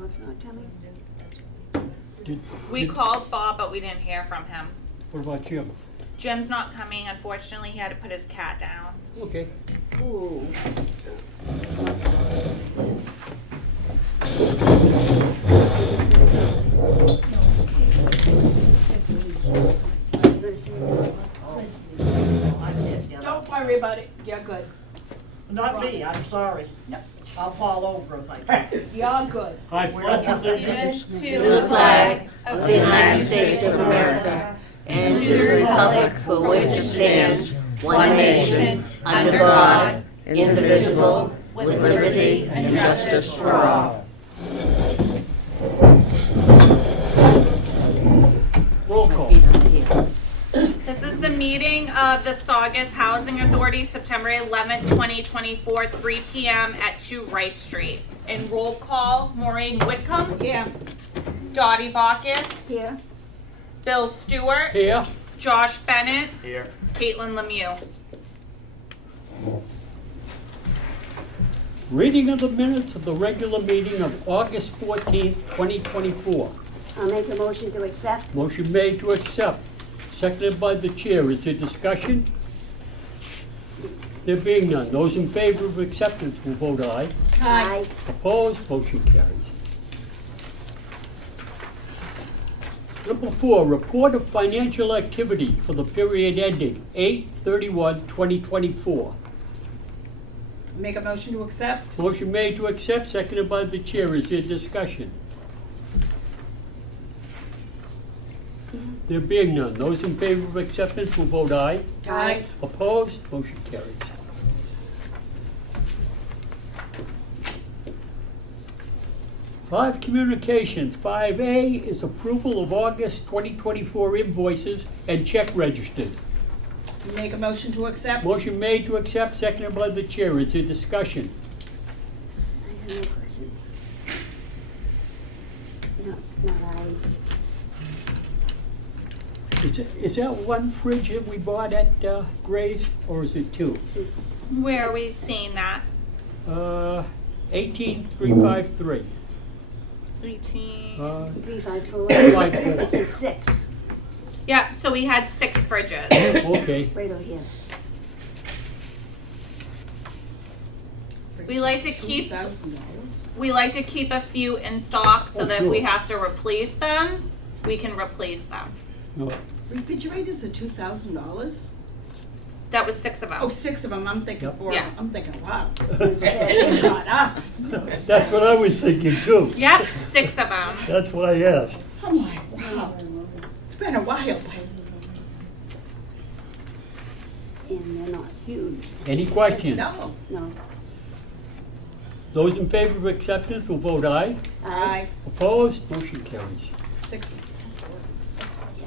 Bob's not coming? We called Bob, but we didn't hear from him. What about Jim? Jim's not coming, unfortunately. He had to put his cat down. Okay. Ooh. Don't worry about it, you're good. Not me, I'm sorry. No. I'll fall over if I can. You're good. I pledge allegiance To the flag of the United States of America and to the republic for which it stands, one nation, under God, indivisible, with liberty and justice for all. roll call. This is the meeting of the Saugus Housing Authority, September 11th, 2024, 3 p.m. at 2 Rice Street. In roll call, Maureen Whitcomb, Yeah. Dottie Bacchus, Here. Bill Stewart, Here. Josh Bennett, Here. Caitlin Lemieux. Reading of the minutes of the regular meeting of August 14th, 2024. I'll make a motion to accept. Motion made to accept, seconded by the chair. Is there discussion? There being none, those in favor of acceptance will vote aye. Aye. Opposed, motion carries. Number 4, report of financial activity for the period ending 8/31/2024. Make a motion to accept? Motion made to accept, seconded by the chair. Is there discussion? There being none, those in favor of acceptance will vote aye. Aye. Opposed, motion carries. Five communications. 5A is approval of August 2024 invoices and check registered. Make a motion to accept? Motion made to accept, seconded by the chair. Is there discussion? I have no questions. No, aye. Is that one fridge that we bought at Gray's, or is it two? This is Where are we seeing that? 18353. 18. 354. 354. This is 6, Yeah, so we had 6 fridges. Okay. right over here. We like to keep $2,000? a few in stock so Oh, that if we sure. have to replace them, we can replace them. No. Refrigerators are $2,000? That was 6 of them. Oh, 6 of them, I'm thinking Yep. 4 Yes. of them. I'm thinking, wow. It's They've gone up. That's what I was thinking too. Yep, 6 of them. That's why I asked. I'm like, wow. It's been a while. And they're not huge. Any questions? No. No. Those in favor of acceptance will vote aye. Aye. Opposed, motion carries. 6. Yeah.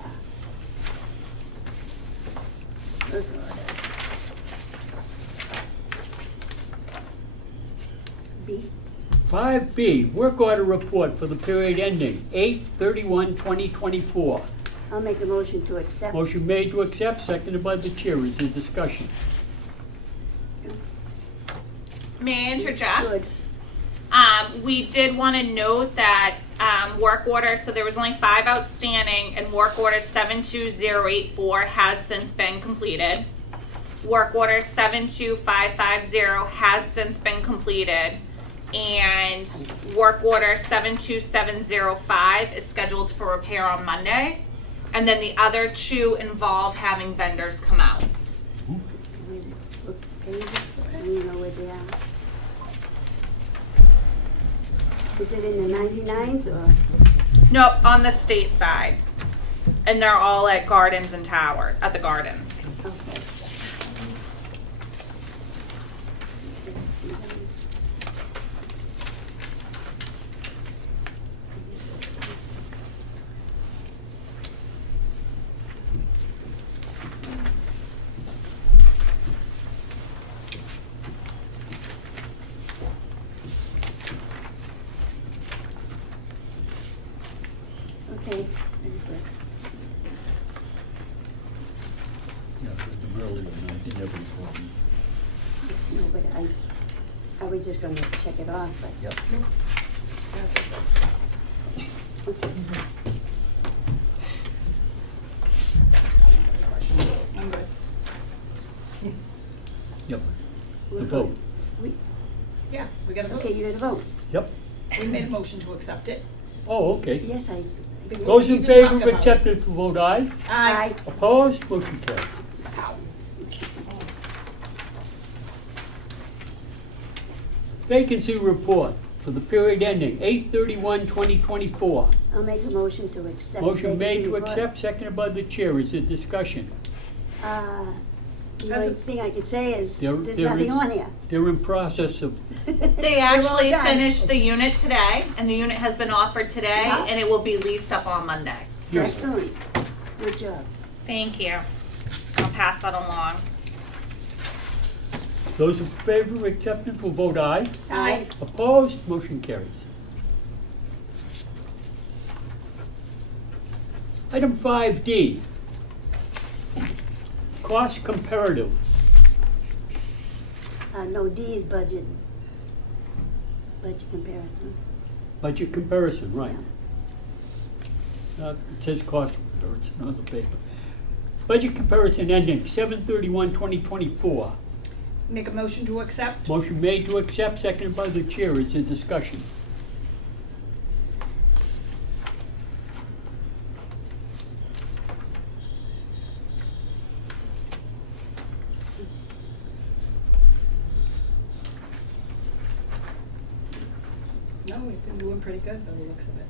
Those orders. B. 5B, work order report for the period ending 8/31/2024. I'll make a motion to accept. Motion made to accept, seconded by the chair. Is there discussion? May I interject? Good. We did want to note that work order, so there was only 5 outstanding, and work order 72084 has since been completed. Work order 72550 has since been completed. And work order 72705 is scheduled for repair on Monday. And then the other 2 involve having vendors come out. Look, pages, I don't know where they are. Is it in the 99s or? Nope, on the state side. And they're all at Gardens and Towers, at the Gardens. Okay. Let's see those. Okay, very good. Yeah, I read them earlier and I didn't have any problem. No, but I was just gonna check it off, but Yep. I'm good. Yep. The We're vote. We- Yeah, we gotta Okay, vote. you gotta vote. Yep. We made a motion to accept it. Oh, okay. Yes, I. Before Those we in even favor talk of about it. acceptance will vote aye. Aye. Opposed? Motion carries. Vacancy report for the period ending 8/31/2024. I'll make a motion to accept. Motion made vacancy to report. accept, seconded by the chair. Is there discussion? The Has only it- thing I could say is, There- there's there nothing is- on here. They're in process of, They all actually done. finished the unit today, and the unit has been offered today, Yeah. and it will be leased up on Monday. yes. Excellent. Good job. Thank you. I'll pass that along. Those in favor of acceptance will vote aye. Aye. Opposed? Motion carries. Item 5D, cost comparative. No, D is budget. Budget comparison. Budget comparison, right. It says cost, or it's another paper. Budget comparison ending 7/31/2024. Make a motion to accept. Motion made to accept, seconded by the chair. Is there discussion? No, we've been doing pretty good by the looks of it.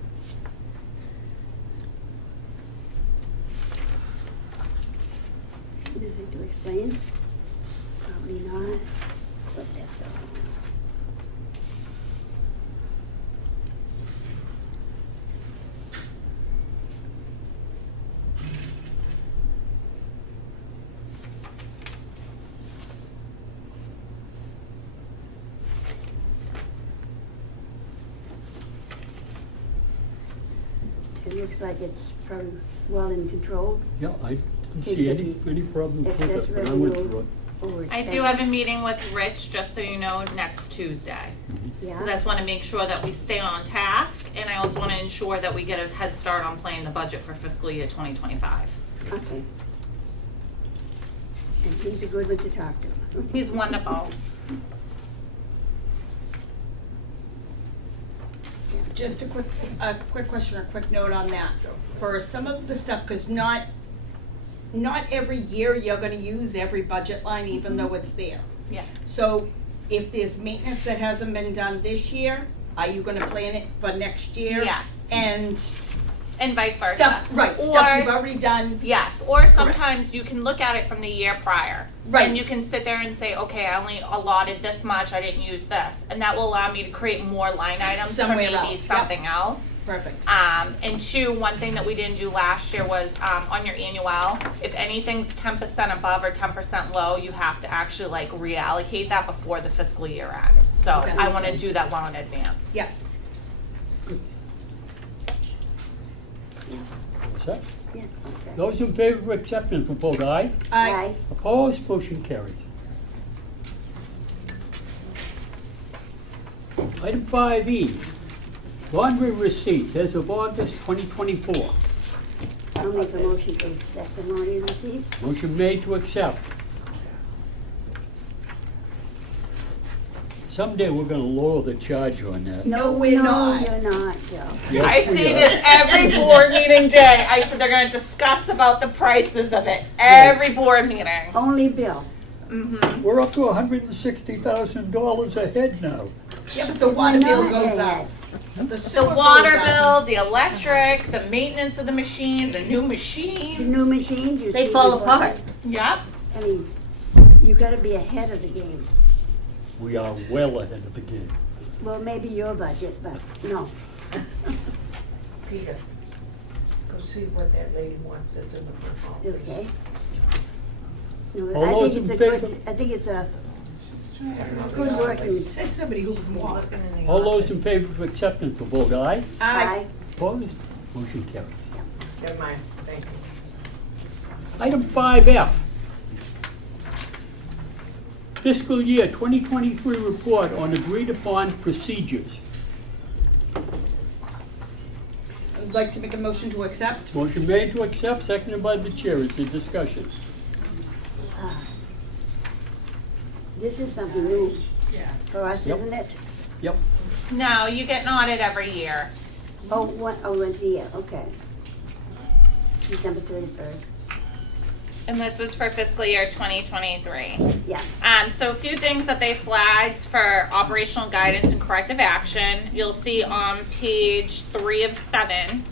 Anything to explain? Probably not, but that's all. It looks like it's probably well in control. Yeah, I didn't see any problem with Excess it, but I went revenue through it. over I do have a expenses. meeting with Rich, just so you know, next Tuesday. Because I Yeah, just want to make sure that we stay on task, and I also want to ensure that we get a head start on playing the budget for fiscal year 2025. okay. And he's a good one to talk to. He's wonderful. Just a quick question or quick note on that. For some of the stuff, because not every year you're gonna use every budget line, even though it's there. Yeah. So if there's maintenance that hasn't been done this year, are you gonna plan it for next year? Yes. And And vice versa. stuff Or you've already done. Yes, or sometimes you can look at it from the year prior. Right. And you can sit there and say, okay, I only allotted this much, I didn't use this. And that will allow me to create more line items for Somewhere maybe else, yep. something else. Perfect. And two, one thing that we didn't do last year was, on your annual, if anything's 10% above or 10% low, you have to actually like reallocate that before the fiscal year end. So Okay. I wanna do that well in advance. Yes. What's that? Yeah, okay. Those in favor of acceptance will vote aye. Aye. Opposed? Motion carries. Item 5E, laundry receipts as of August 2024. I'll make a motion to accept the laundry receipts. Motion made to accept. Someday we're gonna lower the charge on that. No, we're not. No, you're not, Joe. Yes, I we see are. this every board meeting day. I said they're gonna discuss about the prices of it every board meeting. Only Bill. We're up to $160,000 ahead now. Yeah, but the water bill Not goes yet. up. The sewer water goes up. bill, the electric, the maintenance of the machines, a new The machine. new machines, you see. They fall is what- apart. Yep. I mean, you gotta be ahead of the game. We are well ahead of the game. Well, maybe your budget, but no. Peter, go see what that lady wants that's in the front office. Okay. No, All I those think in it's a good, favor? I think it's a good working. Said somebody who can walk. All those in favor of acceptance will vote aye. Aye. Opposed? Motion carries. Never mind, thank you. Item 5F. Fiscal year 2023 report on agreed upon procedures. I'd like to make a motion to accept. Motion made to accept, seconded by the chair. Is there discussion? This is something new Yeah. for us, Yep. isn't it? Yep. No, you get an audit every year. Oh, once a year, okay. December 31st, And this was for fiscal year 2023. yeah. So a few things that they flagged for operational guidance and corrective action. You'll see on page 3 of 7.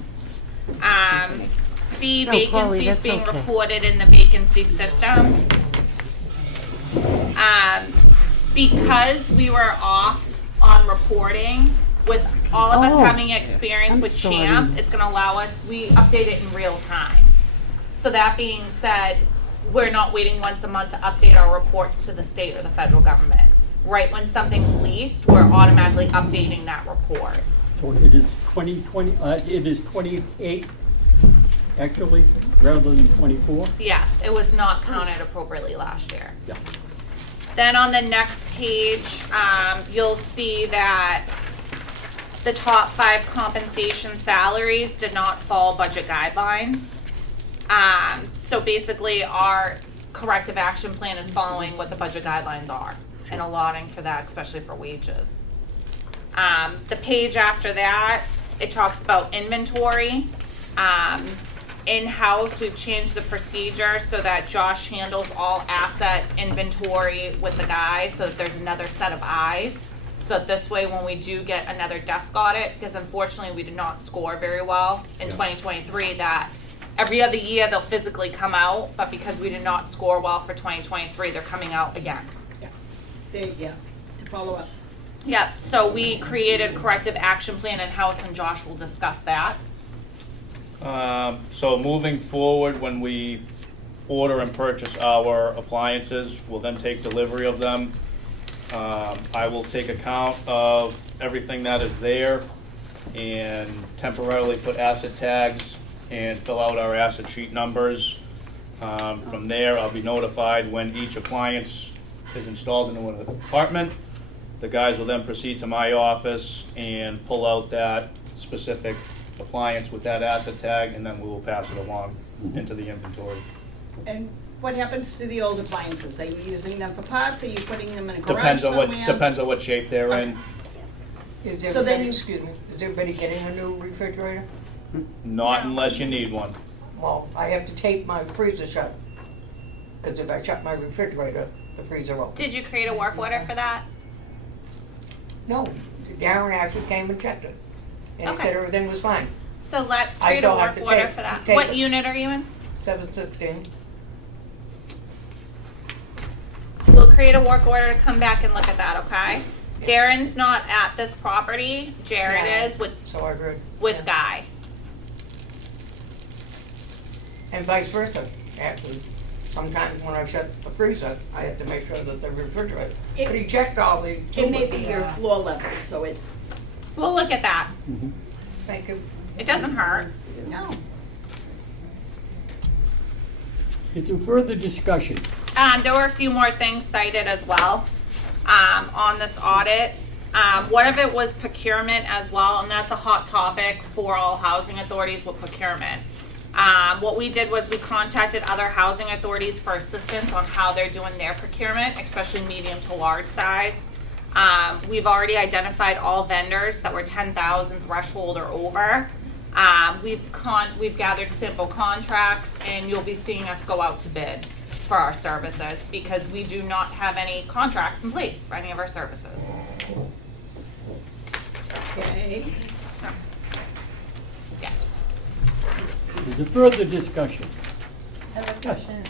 See Polly, vacancies that's being okay. reported in the vacancy system. Because we were off on reporting, with all of us Oh, having experience I'm with sorry. CHAMP, it's gonna allow us, we update it in real time. So that being said, we're not waiting once a month to update our reports to the state or the federal government. Right when something's leased, we're automatically updating that report. So it is 2020, it is 28, actually, rather than 24? Yes, it was not counted appropriately last year. Yeah. Then on the next page, you'll see that the top 5 compensation salaries did not follow budget guidelines. So basically, our corrective action plan is following what the budget guidelines are and allotting for that, especially for wages. The page after that, it talks about inventory. In-house, we've changed the procedure so that Josh handles all asset inventory with the guys, so that there's another set of eyes. So that this way, when we do get another desk audit, because unfortunately we did not score very well in 2023, that every other year they'll physically come out, but because we did not score well for 2023, they're coming out again. To follow up. Yep, so we created a corrective action plan in-house, and Josh will discuss that. So moving forward, when we order and purchase our appliances, we'll then take delivery of them. I will take account of everything that is there and temporarily put asset tags and fill out our asset sheet numbers. From there, I'll be notified when each appliance is installed into an apartment. The guys will then proceed to my office and pull out that specific appliance with that asset tag, and then we will pass it along into the inventory. And what happens to the old appliances? Are you using them for parts? Are you putting them in a garage Depends on somewhere? depends on what shape they're in. Is So then everybody, you- excuse me, is everybody getting a new refrigerator? Not No. unless you need one. Well, I have to tape my freezer shut, because if I shut my refrigerator, the freezer won't. Did you create a work order for that? No, Darren actually came and checked it, and he Okay. said everything was fine. So let's I create a still have work to order take- for that. take What it. unit are you in? 716. We'll create a work order to come back and look at that, okay? Darren's not at this property. Jared Yeah. is with So I heard. with Guy. And vice versa, actually. Sometimes when I shut the freezer, I have to make sure that the refrigerator, but he checked all the. It may be your floor level, so it, We'll look at that. Thank you. It doesn't hurt. no. Is there further discussion? There were a few more things cited as well on this audit. One of it was procurement as well, and that's a hot topic for all housing authorities with procurement. What we did was we contacted other housing authorities for assistance on how they're doing their procurement, especially medium to large size. We've already identified all vendors that were 10,000 threshold or over. We've gathered sample contracts, and you'll be seeing us go out to bid for our services because we do not have any contracts in place for any of our services. Okay. Yeah. Is there further discussion? I have a question.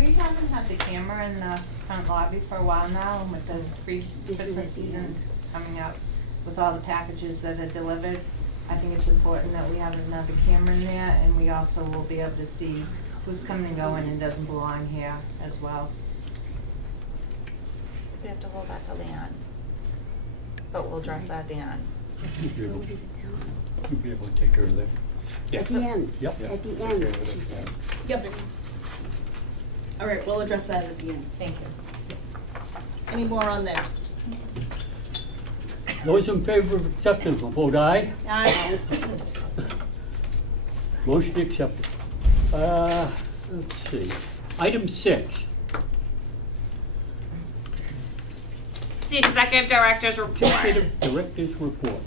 We haven't had the camera in the front lobby for a while now, and with the Christmas season coming up, with all the packages that are delivered, I think it's important that we have another camera in there, and we also will be able to see who's coming and going and doesn't belong here as well. We have to hold that till the end, but we'll address that at the end. You'll be able- you'll be able to take care of that. At the end, Yep. at the end, she said. Yep. All right, we'll address that at the end. Thank you. Any more on this? Those in favor of acceptance will vote aye. Aye. Motion accepted. Let's see. Item 6. The executive director's report. Executive Director's Report.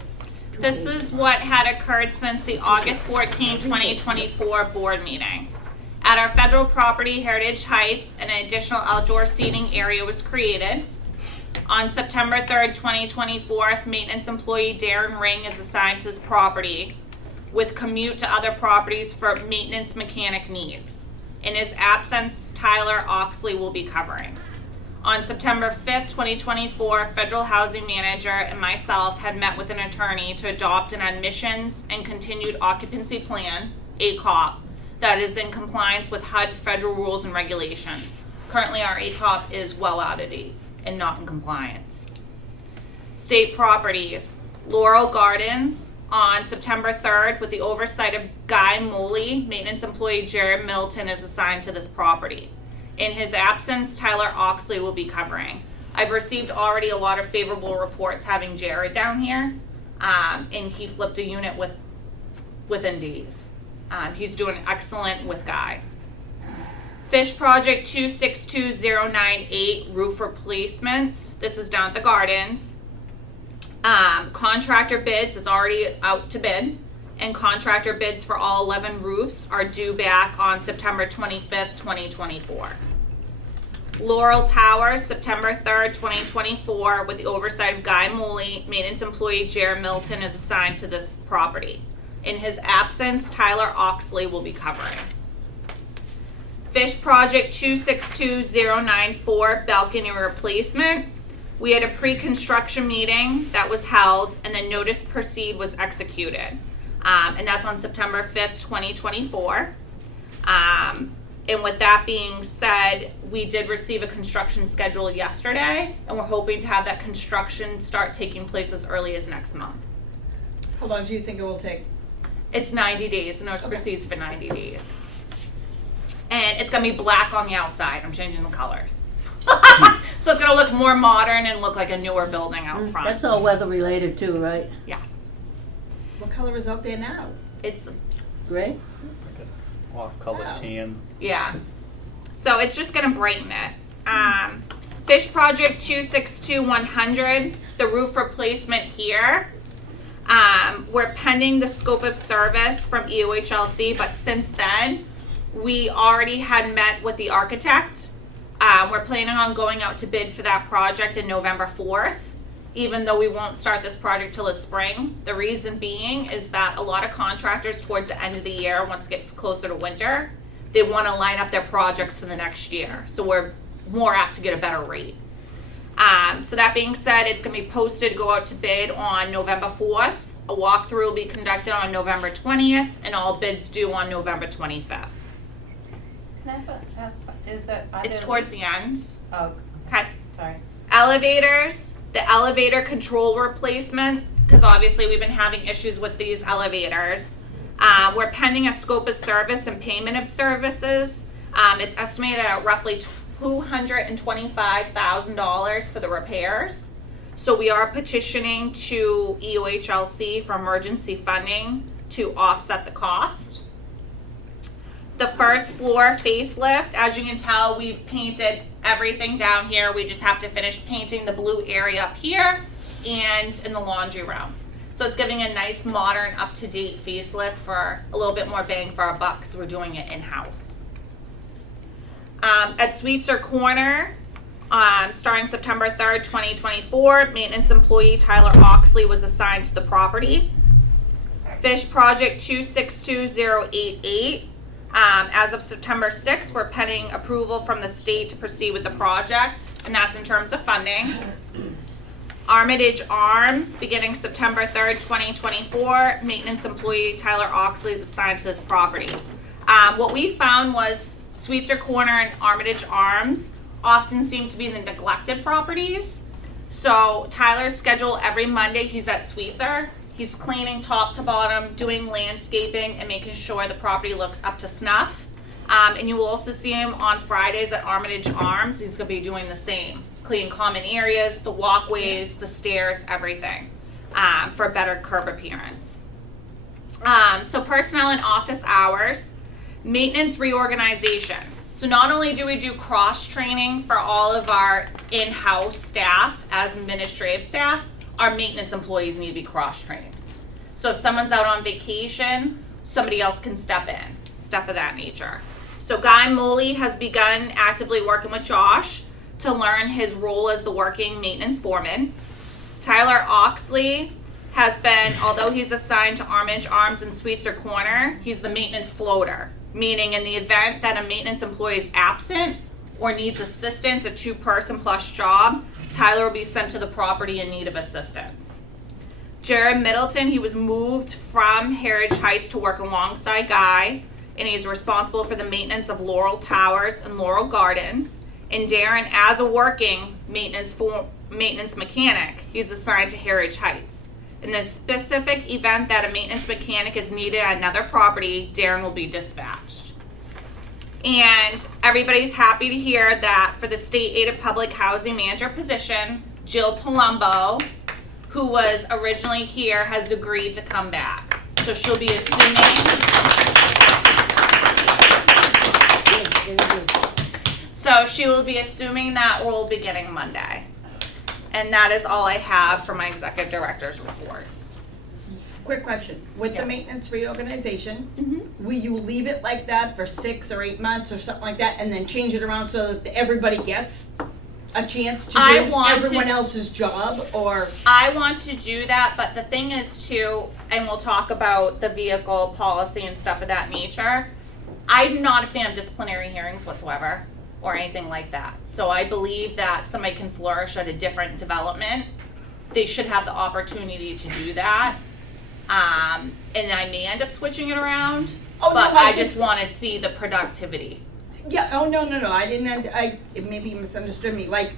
This is what had occurred since the August 14, 2024 board meeting. At our federal property, Heritage Heights, an additional outdoor seating area was created. On September 3rd, 2024, maintenance employee Darren Ring is assigned to this property with commute to other properties for maintenance mechanic needs. In his absence, Tyler Oxley will be covering. On September 5th, 2024, federal housing manager and myself had met with an attorney to adopt an admissions and continued occupancy plan, ACOP, that is in compliance with HUD federal rules and regulations. Currently, our ACOP is well out of date and not in compliance. State properties, Laurel Gardens, on September 3rd, with the oversight of Guy Moley, maintenance employee Jared Middleton is assigned to this property. In his absence, Tyler Oxley will be covering. I've received already a lot of favorable reports having Jared down here, and he flipped a unit within days. He's doing excellent with Guy. Fish Project 262098 roof replacements. This is down at the Gardens. Contractor bids is already out to bid, and contractor bids for all 11 roofs are due back on September 25th, 2024. Laurel Towers, September 3rd, 2024, with the oversight of Guy Moley, maintenance employee Jared Milton is assigned to this property. In his absence, Tyler Oxley will be covering. Fish Project 262094 balcony replacement. We had a pre-construction meeting that was held, and the notice proceed was executed. And that's on September 5th, 2024. And with that being said, we did receive a construction schedule yesterday, and we're hoping to have that construction start taking place as early as next month. How long do you think it will take? It's 90 days. The notice proceeds for 90 days. And it's going to be black on the outside. I'm changing the colors. So it's going to look more modern and look like a newer building out front. That's all weather related too, right? Yes. What color is out there now? It's, Gray? Off-color Wow. tan. yeah. So it's just going to brighten it. Fish Project 262100, the roof replacement here. We're pending the scope of service from EOHLC, but since then, we already had met with the architect. We're planning on going out to bid for that project in November 4th, even though we won't start this project till the spring. The reason being is that a lot of contractors towards the end of the year, once it gets closer to winter, they want to line up their projects for the next year. So we're more apt to get a better rate. So that being said, it's going to be posted to go out to bid on November 4th. A walkthrough will be conducted on November 20th, and all bids due on November 25th. Can I ask, is that? It's towards the end. Oh, Okay. sorry. Elevators, the elevator control replacement, because obviously we've been having issues with these elevators. We're pending a scope of service and payment of services. It's estimated at roughly $225,000 for the repairs. So we are petitioning to EOHLC for emergency funding to offset the cost. The first floor facelift, as you can tell, we've painted everything down here. We just have to finish painting the blue area up here and in the laundry room. So it's giving a nice, modern, up-to-date facelift for a little bit more bang for our buck because we're doing it in-house. At Sweetser Corner, starting September 3rd, 2024, maintenance employee Tyler Oxley was assigned to the property. Fish Project 262088. As of September 6th, we're pending approval from the state to proceed with the project, and that's in terms of funding. Armitage Arms, beginning September 3rd, 2024, maintenance employee Tyler Oxley is assigned to this property. What we found was Sweetser Corner and Armitage Arms often seem to be the neglected properties. So Tyler's schedule every Monday, he's at Sweetser. He's cleaning top to bottom, doing landscaping, and making sure the property looks up to snuff. And you will also see him on Fridays at Armitage Arms. He's going to be doing the same. Cleaning common areas, the walkways, the stairs, everything, for better curb appearance. So personnel and office hours, maintenance reorganization. So not only do we do cross-training for all of our in-house staff as administrative staff, our maintenance employees need to be cross-trained. So if someone's out on vacation, somebody else can step in, stuff of that nature. So Guy Moley has begun actively working with Josh to learn his role as the working maintenance foreman. Tyler Oxley has been, although he's assigned to Armitage Arms and Sweetser Corner, he's the maintenance floater, meaning in the event that a maintenance employee is absent or needs assistance, a 2-person plus job, Tyler will be sent to the property in need of assistance. Jared Middleton, he was moved from Heritage Heights to work alongside Guy, and he's responsible for the maintenance of Laurel Towers and Laurel Gardens. And Darren, as a working maintenance mechanic, he's assigned to Heritage Heights. In the specific event that a maintenance mechanic is needed at another property, Darren will be dispatched. And everybody's happy to hear that for the state-aided public housing manager position, Jill Palumbo, who was originally here, has agreed to come back. So she'll be assuming. So she will be assuming that role beginning Monday. And that is all I have for my executive director's report. Quick question, with the Yes. maintenance reorganization, will you leave it like that for 6 or 8 months or something like that, and then change it around so that everybody gets a chance to I do want everyone to- else's job, or? I want to do that, but the thing is too, and we'll talk about the vehicle policy and stuff of that nature, I'm not a fan of disciplinary hearings whatsoever or anything like that. So I believe that somebody can flourish at a different development. They should have the opportunity to do that. And I may end up switching it around, Oh, no, but I I just- just want to see the productivity. Yeah, oh, no, I didn't, maybe you misunderstood me, like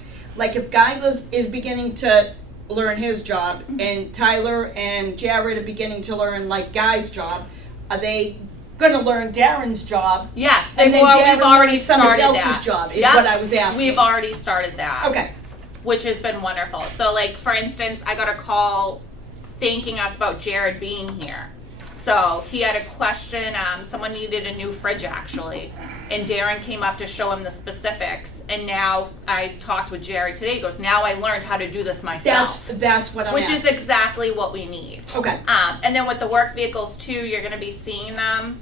if Guy is beginning to learn his job, and Tyler and Jared are beginning to learn like Guy's job, are they gonna learn Darren's job? Yes, And then we've Darren already learns somebody started else's that. job, is Yep, what I was asking. We've already started that. Okay, Which has been wonderful. So, like, for instance, I got a call thanking us about Jared being here. So he had a question, someone needed a new fridge actually, and Darren came up to show him the specifics, and now I talked with Jared today, he goes, now I learned how to do this myself. that's what I'm Which asking. is exactly what we need. Okay. And then with the work vehicles too, you're gonna be seeing them.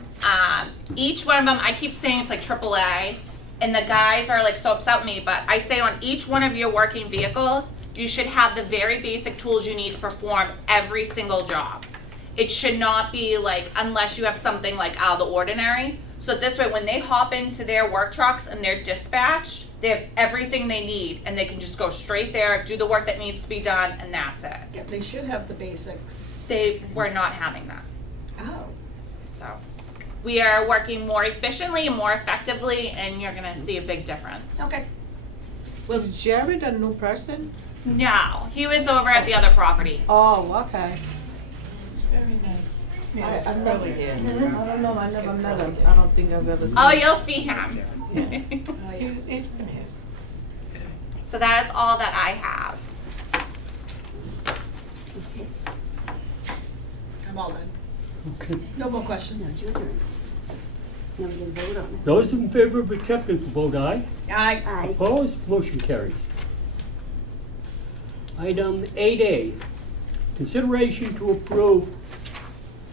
Each one of them, I keep saying it's like AAA, and the guys are like so upset with me, but I say on each one of your working vehicles, you should have the very basic tools you need to perform every single job. It should not be like, unless you have something like out of the ordinary. So this way, when they hop into their work trucks and they're dispatched, they have everything they need, and they can just go straight there, do the work that needs to be done, and that's it. Yeah, they should have the basics. They were not having that. Oh. So we are working more efficiently and more effectively, and you're gonna see a big difference. Okay. Was Jared a new person? No, he was over at the other property. Oh, okay. Very nice. I've Really did. I don't know, I never met him. I don't think I've ever seen Oh, him. you'll see him. He's been here. So that is all that I have. Okay, I'm all done. Okay. No more now questions. it's your turn. Now we can vote on it. Those in favor of acceptance will vote aye. Aye. Aye. Opposed? Motion carries. Item 8A, consideration to approve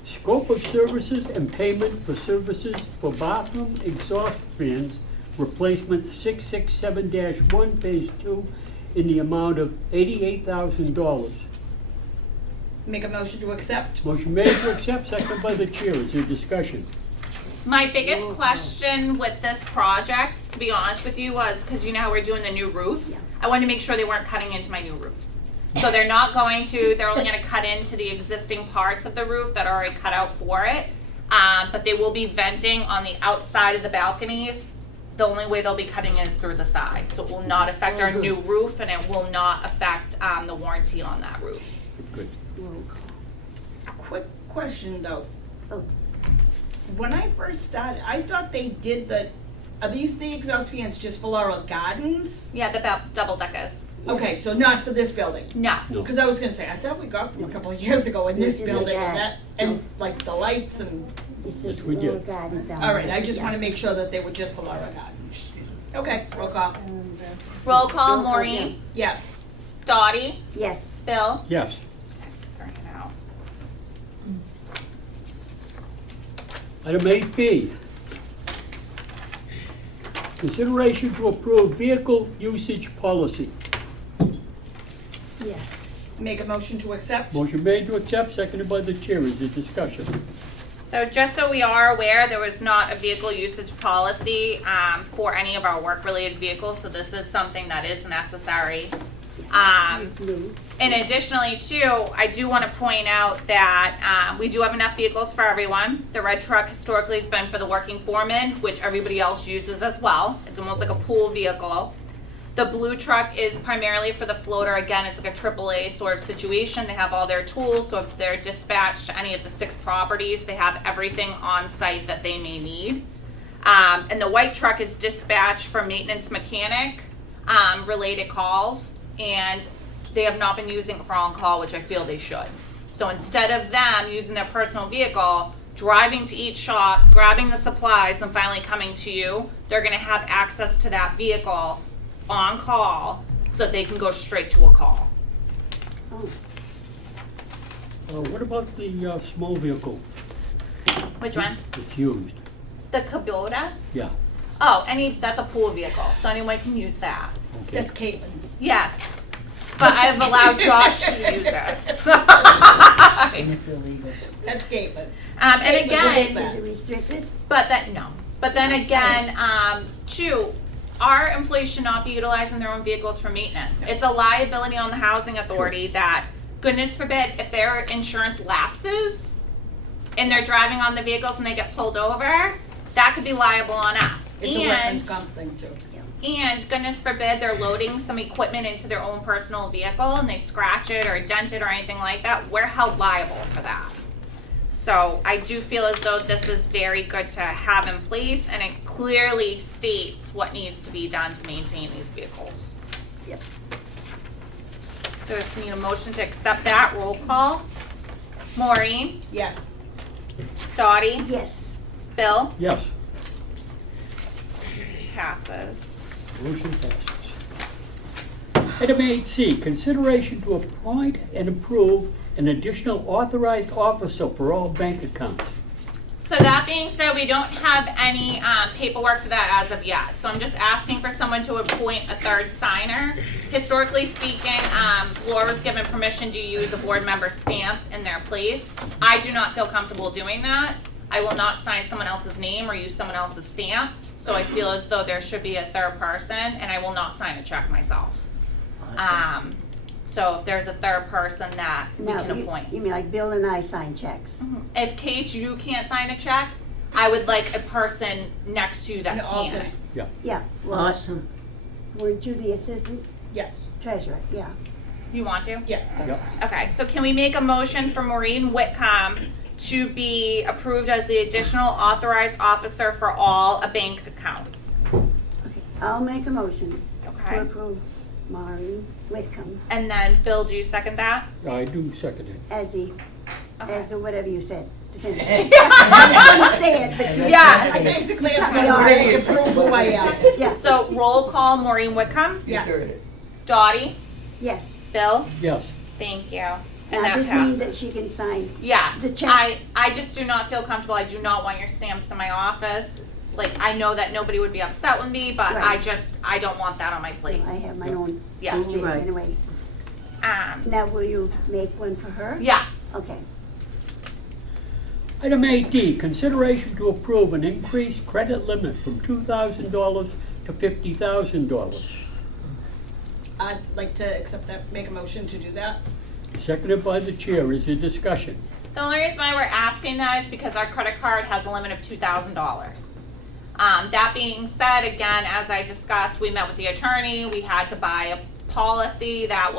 scope of services and payment for services for bathroom exhaust fans replacement 667-1 Phase 2 in the amount of $88,000. Make a motion to accept? Motion made to accept, second by the chair. Is there discussion? My biggest question with this project, to be honest with you, was because you know how we're doing the new roofs. Yeah. I wanted to make sure they weren't cutting into my new roofs. So they're not going to, they're only going to cut into the existing parts of the roof that are already cut out for it. But they will be venting on the outside of the balconies. The only way they'll be cutting is through the side. So it will not affect our new roof, and it will not affect the warranty on that roof. Good. Roll call. Quick question though. Oh. When I first started, I thought they did are these the exhaust fans just for Laurel Gardens? Yeah, the double deckers. Okay, so not for this building. No. No. Because I was gonna say, I thought we got them a couple of years ago in this This is building a and guy. that, and like the lights and, This is Yes, we Laurel did. Gardens down all right, there. I just Yeah. wanna make sure that they were just for Laurel Gardens. Okay, roll call. Roll call, Roll call, Maureen, Yes. Dottie, Yes, Bill. Yes. Bring it out. Item 8B. Consideration to approve vehicle usage policy. yes. Make a motion to accept? Motion made to accept, seconded by the chair. Is there discussion? So just so we are aware, there was not a vehicle usage policy for any of our work-related vehicles, so this is something that is necessary. It's new. And additionally, too, I do want to point out that we do have enough vehicles for everyone. The red truck historically has been for the working foreman, which everybody else uses as well. It's almost like a pool vehicle. The blue truck is primarily for the floater. Again, it's like a AAA sort of situation. They have all their tools, so if they're dispatched to any of the 6 properties, they have everything on site that they may need. And the white truck is dispatched for maintenance mechanic related calls, and they have not been using it for on-call, which I feel they should. So instead of them using their personal vehicle, driving to each shop, grabbing the supplies, and finally coming to you, they're going to have access to that vehicle on call so they can go straight to a call. Oh, What about the small vehicle Which one? that's used? The Kubota? Yeah, Oh, that's a pool vehicle, so anyone can use that. okay. That's Caitlin's. Yes. But I've allowed Josh to use it. It's illegal. That's Caitlin's. And Caitlin, again, what is it restricted? but then, no. But then again, two, our employees should not be utilizing their own vehicles for maintenance. It's a liability on the housing authority that, goodness forbid, if their insurance lapses and they're driving on the vehicles and they get pulled over, that could be liable on us. It's a workman's comp thing too. And goodness forbid, they're loading some equipment into their own personal vehicle and they scratch it or dent it or anything like that, we're held liable for that. So I do feel as though this is very good to have in place, and it clearly states what needs to be done to maintain these vehicles. Yep. So just need a motion to accept that. Roll call. Maureen, Yes. Dottie, Yes, Bill, Yes, passes. motion passes. Item 8C, consideration to appoint and approve an additional authorized officer for all bank accounts. So that being said, we don't have any paperwork for that as of yet. So I'm just asking for someone to appoint a third signer. Historically speaking, Laura's given permission to use a board member stamp in their place. I do not feel comfortable doing that. I will not sign someone else's name or use someone else's stamp. So I feel as though there should be a third person, and I will not sign a check myself. So if there's a third person that we now, can appoint. you mean like Bill and I sign checks? In case you can't sign a check, I would like a person next to you that An can. alternate. Yeah, well, Awesome. weren't you the assistant Yes. treasurer? Yeah. You want to? Yeah. Yep. Okay, so can we make a motion for Maureen Whitcomb to be approved as the additional authorized officer for all bank accounts? Okay, I'll make a motion to Okay. approve Maureen Whitcomb And then Bill, do you second that? I do second it. as the, Okay. as the whatever you said to finish. I didn't say it, but you Yes. I basically Cut am me off. ready to prove who I am. Yes, So roll call Maureen Whitcomb, Yes. Dottie, yes. Bill, Yes, thank you. And Now, that this means passes. that she can sign. Yes, The checks. I just do not feel comfortable. I do not want your stamps in my office. Like, I know that nobody would be upset with me, but Right. I don't want that on my plate. I have my own Yes. things Right. anyway. Um, Now, will you make one for her? yes. Okay. item 8D, consideration to approve an increased credit limit from $2,000 to $50,000. I'd like to accept that, make a motion to do that. Seconded by the chair. Is there discussion? The only reason why we're asking that is because our credit card has a limit of $2,000. That being said, again, as I discussed, we met with the attorney. We had to buy a policy that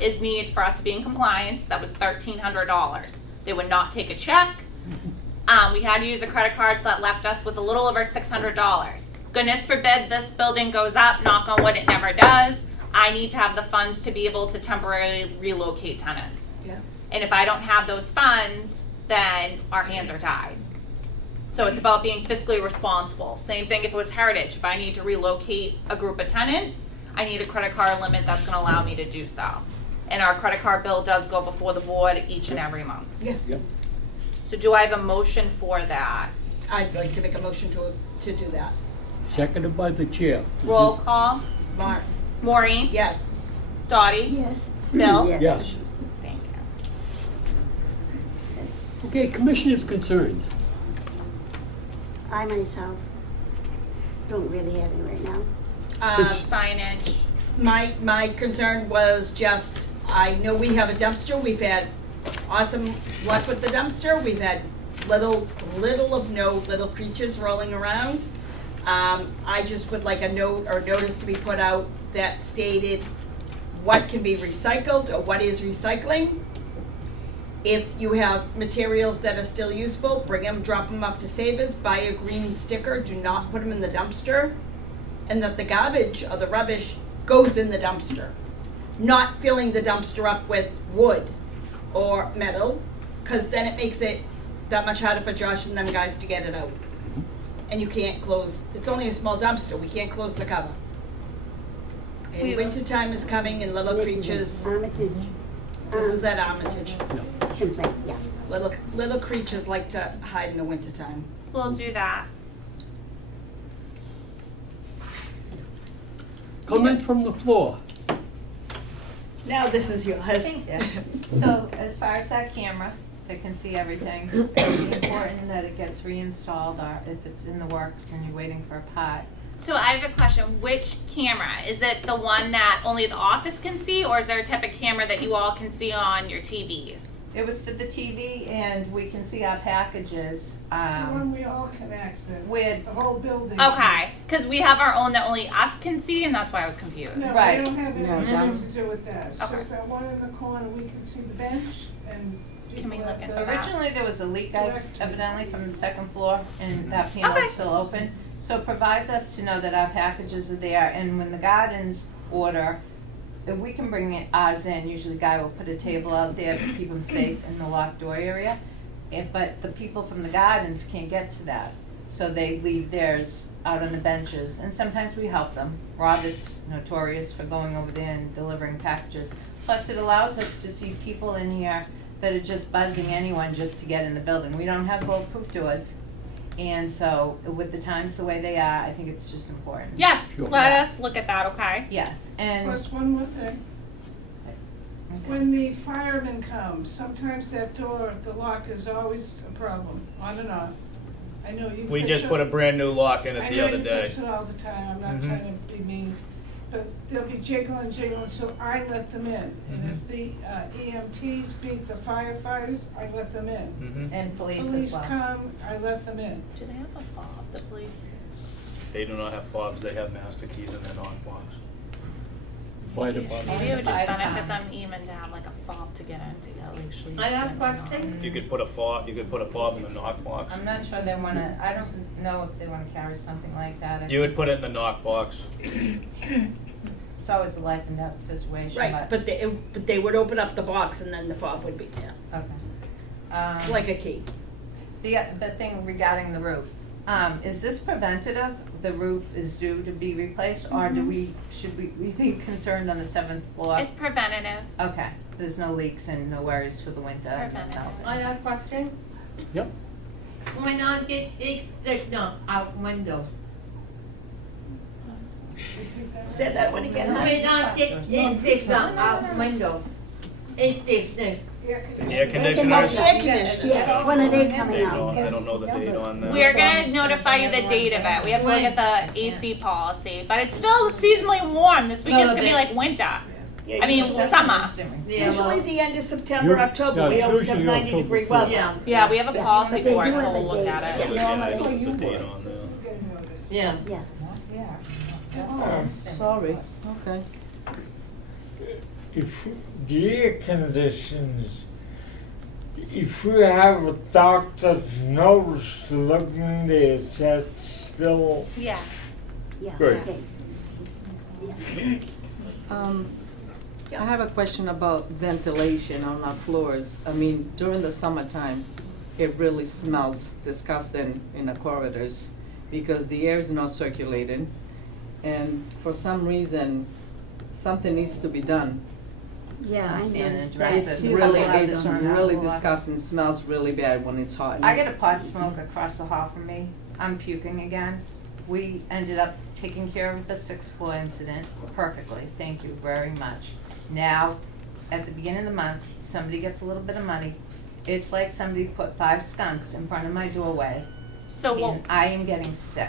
is needed for us to be in compliance. That was $1,300. They would not take a check. We had to use a credit card, so that left us with a little over $600. Goodness forbid this building goes up. Knock on wood, it never does. I need to have the funds to be able to temporarily relocate tenants. Yeah. And if I don't have those funds, then our hands are tied. So it's about being fiscally responsible. Same thing if it was Heritage. If I need to relocate a group of tenants, I need a credit card limit that's going to allow me to do so. And our credit card bill does go before the board each and every month. Yeah. Yep. So do I have a motion for that? I'd like to make a motion to do that. Seconded by the chair. Roll call. Mark? Maureen? Yes. Dottie? Yes. Bill? Yes. Yes. Thank you. That's- Okay, commissioners' concerns. I myself don't really have any right now. Signage. My concern was just, I know we have a dumpster, we've had awesome luck with the dumpster, we've had little of no little creatures rolling around. I just would like a note or notice to be put out that stated what can be recycled or what is recycling. If you have materials that are still useful, bring them, drop them off to Savers, buy a green sticker, do not put them in the dumpster. And that the garbage or the rubbish goes in the dumpster. Not filling the dumpster up with wood or metal, because then it makes it that much harder for Josh and them guys to get it out. And you can't close, it's only a small dumpster, we can't close the cover. And winter time is coming and little This creatures, is Armitage. this is at Armitage. Simply, yeah. Little creatures like to hide in the winter time. We'll do that. Comments from the floor. Now this is yours. Thank you. So as far as that camera that can see everything, it's important that it gets reinstalled, or if it's in the works and you're waiting for a part. So I have a question. Which camera? Is it the one that only the office can see, or is there a type of camera that you all can see on your TVs? It was for the TV, and we can see our packages. The one we all can access, With- the whole building. Okay, because we have our own that only us can see, and that's why I was confused. No, Right. we don't have No, anything to do with that. It's Okay. just that one in the corner, we can see the bench and Can we people look at into the. that? Originally, there was a leak Direct. evidently from the second floor, and that panel Okay. is still open. So it provides us to know that our packages are there, and when the gardens order, if we can bring ours in, usually Guy will put a table out there to keep them safe in the locked door area. But the people from the gardens can't get to that, so they leave theirs out on the benches, and sometimes we help them. Robert's notorious for going over there and delivering packages. Plus, it allows us to see people in here that are just buzzing anyone just to get in the building. We don't have bulletproof doors, and so with the times the way they are, I think it's just important. Yes, Sure. let us look at that, okay? Yes, and. Plus, one more thing, Okay. when the firemen come, sometimes that door, the lock is always a problem, on and off. I know you. We fix just it- put a brand new lock in I it the know other you day. fix it all the time, I'm not Mhm. trying to be mean, but they'll be jiggling, so I let them in. And Mhm. if the EMTs beat the firefighters, I let them in. Mhm. And police as Police well. come, I let them in. Do they have a fob, the police? They do not have fobs, they have master keys in their knockbox. Fire department. Maybe it would just Fire benefit department. them even to have like a fob to get in, to at least. I have a question. If you could put a fob, you could put a fob in the knockbox. I'm not sure they wanna, I don't know if they wanna carry something like that. You would put it in the knockbox. It's always a life and death situation, Right, but they would open up the box and then the fob would be there, Okay. like a key. The thing regarding the roof, is this preventative? The roof is due to be replaced, or should we be concerned on the 7th floor? It's preventative. Okay, there's no leaks and no worries for the winter. Preventative. I have a question. Yep. Why not get this out window? Say that one again, huh? Why not get this out window? It's this. Air conditioners? Air conditioners. Yeah, when are they coming Date out? on- I don't know the date on that. We're gonna notify you the date of it. We have to look at the AC policy, but it's still seasonally warm. This weekend's gonna be like winter. I mean, summer. Yeah, Usually well, the end of September, You- October, yeah, we it's always have usually 90-degree October weather. yeah, Yeah, we have a Yeah, policy but they for do it, so have we'll a look date. at it. Yeah, I don't know the date on there. Get notice. yeah. Yeah. Yeah, that's Oh, an instant. sorry, okay. If the air conditions, if we have a doctor's notice looking this, that's still Yes. Yeah, Good. okay. Yeah. I have a question about ventilation on our floors. I mean, during the summertime, it really smells disgusting in the corridors because the air is not circulated. And for some reason, something needs to be done. Yeah, I Stand and noticed address that. it. It's See, really, couple of it's them are really not cool. disgusting, smells really bad when it's hot. I get a pot smoke across the hall from me. I'm puking again. We ended up taking care of the 6th floor incident perfectly. Thank you very much. Now, at the beginning of the month, somebody gets a little bit of money. It's like somebody put 5 skunks in front of my doorway, So what, and I am getting sick.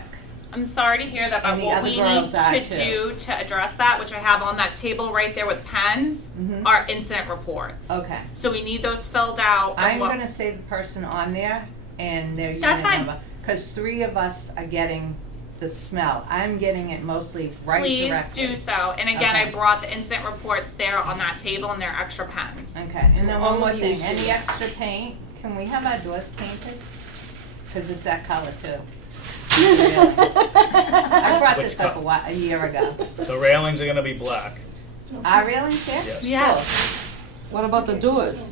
I'm sorry to hear that, but And the what other we need girls are to too. do to address that, which I have on that table right there with pens, Mhm. are incident reports. Okay. So we need those filled out. and I'm what- gonna say the person on there and their unit That's fine. number. Cause 3 of us are getting the smell. I'm getting it mostly right Please directly. do so. And again, I Okay. brought the incident reports there on that table and their extra pens. Okay, and then So all one more of you thing, should- any extra paint, can we have our doors painted? Cause it's that color too. I brought Which this up a year ago. The railings are gonna be black. Our railings here? Yes. Yeah. What about the doors?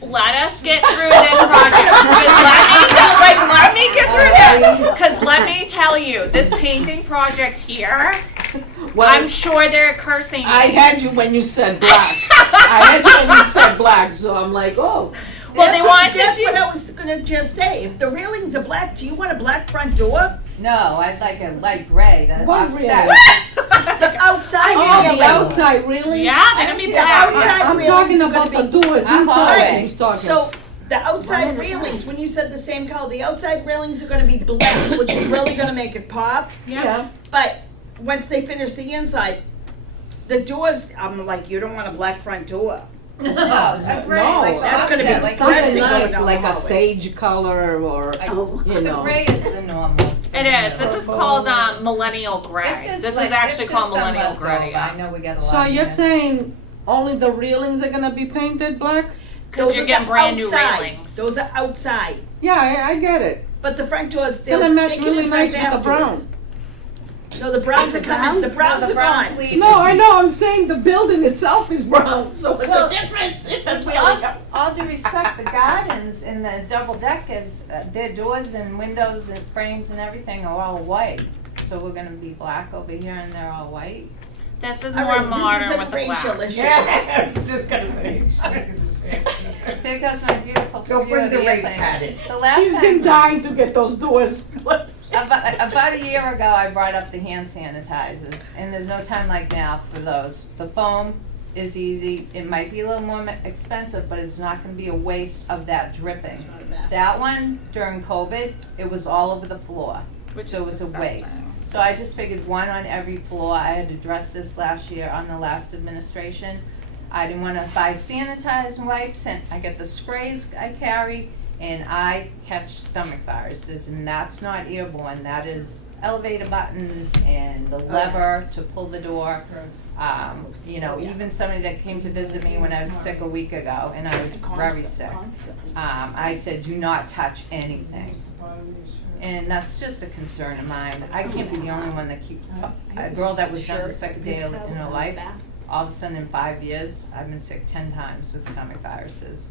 Let us get through this project. Let me get through this. Because let me tell you, this painting project here, I'm sure they're cursing me. I had you when you said black. I had you when you said black, so I'm like, oh. Well, they wanted to That's do. what I was gonna just say. If the railings are black, do you want a black front door? No, I'd like a light gray to What offset. The outside Oh, the railings. outside really? Yeah, they're gonna be The black. outside I'm railings talking are about gonna the be- doors I'm inside. sorry. Who's talking? So the One outside at a railings, time. when you said the same color, the outside railings are gonna be black, which is really gonna make it pop. Yeah. But once they finish the inside, the doors, I'm like, you don't want a black front door. No, a gray, No, like the that's gonna be offset, like Something Classic nice, going like down a the hallway. sage color or, Oh. you The know. gray is the normal. It is. This is called millennial gray. If This there's is like- actually if called there's some millennial left gray. over, I know we got a lot. So of you're units. saying only the railings are gonna be painted black? Because Those you're are getting the brand new outside. railings. Those are outside. Yeah, I get it. But the front doors, It's gonna match really nice with the brown. No, the browns are coming, the browns No, the are brown gone. sleeve. No, I know, I'm saying the building itself is brown, so it's a difference. All due respect, the gardens and the double deckers, their doors and windows and frames and everything are all white. So we're gonna be black over here and they're all white. This is All more right, modern this is with a the racial black. issue. I was just gonna say. There goes my beautiful Go computer bring the the race thing. padded. The last She's time, been dying to get those doors. about a year ago, I brought up the hand sanitizers, and there's no time like now for those. The foam is easy. It might be a little more expensive, but it's not gonna be a waste of that dripping. That one, during COVID, it was all over the floor, Which so it is was a waste. disgusting. So I just figured one on every floor. I had addressed this last year on the last administration. I didn't wanna buy sanitized wipes, and I get the sprays I carry, and I catch stomach viruses, and that's not airborne, that is elevator buttons and the lever to pull the door. You know, even somebody that came to visit me when I was sick a week ago, and I was very sick, I said, do not touch anything. And that's just a concern of mine. I can't be the only one that keep, a girl that was never sick a day in her life, all of a sudden in 5 years, I've been sick 10 times with stomach viruses.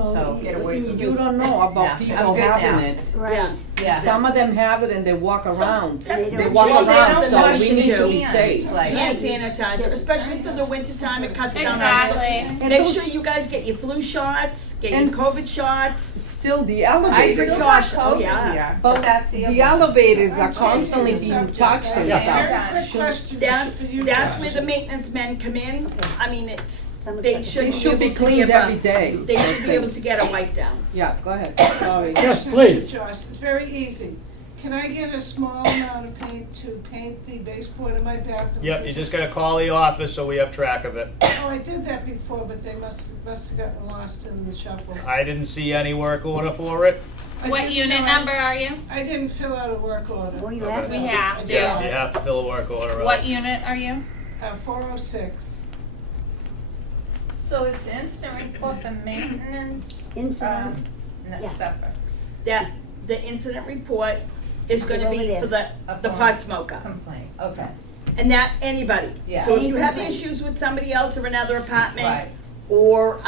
So, Get away from You don't know Yeah, about I'm people good having now. it. Right. yeah. Some of them have it and they walk around. They They don't walk shake around, it. so They we need to be hands, safe. like- Hand sanitizer, especially for the winter time, it cuts down on Exactly. it. Make sure you guys get your flu shots, get your And- COVID shots. Still, the I elevators, still got Precaution. Oh, COVID yeah. here, but but that's the elevators are constantly being Subject. touched and I stuff. have a quick Should- question That's, for you that's guys. where the maintenance men come in. I mean, it's, Some of they the- should They should be able to cleaned give every a, day. they those should be able to things. get a wipe down. Yeah, go ahead, sorry. Yes, Question for please. Josh. It's very easy. Can I get a small amount of paint to paint the baseboard in my bathroom? Yep, you just gotta call the office so we have track of it. Oh, I did that before, but they must have gotten lost in the shuffle. I didn't see any work order for it. I What didn't unit know number are you? I didn't fill out a work order. Oh, you have We to. have I to. did. You have to fill a work order out. What unit are you? 406. So is the incident report for maintenance? Incident. No, Yeah. separate. That, the incident report is gonna Over be there. for the pot smoker. Complaint, okay. And that, anybody. Yeah. So if you have Anybody. issues with somebody else or another apartment, Right. or,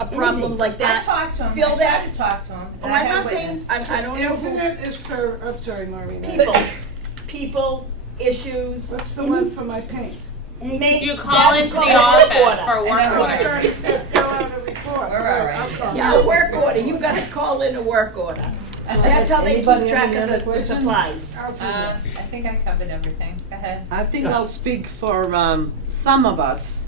a problem like I that. talked to him, Feel I that- tried to talk to him, Oh, and I I'm had a not saying, witness. I don't know who, Internet is for, I'm sorry, Maureen. people, issues. What's the one for my paint? May- You call that's into called the a work office order. for a And work then I order. already said fill out a report. We're all right. I'll call. Yeah, a work order, you've got to call in a work order. So that's how they keep Anybody track have of any other the questions? supplies. I'll do that. I think I covered everything. Go ahead. I think I'll speak for some of us.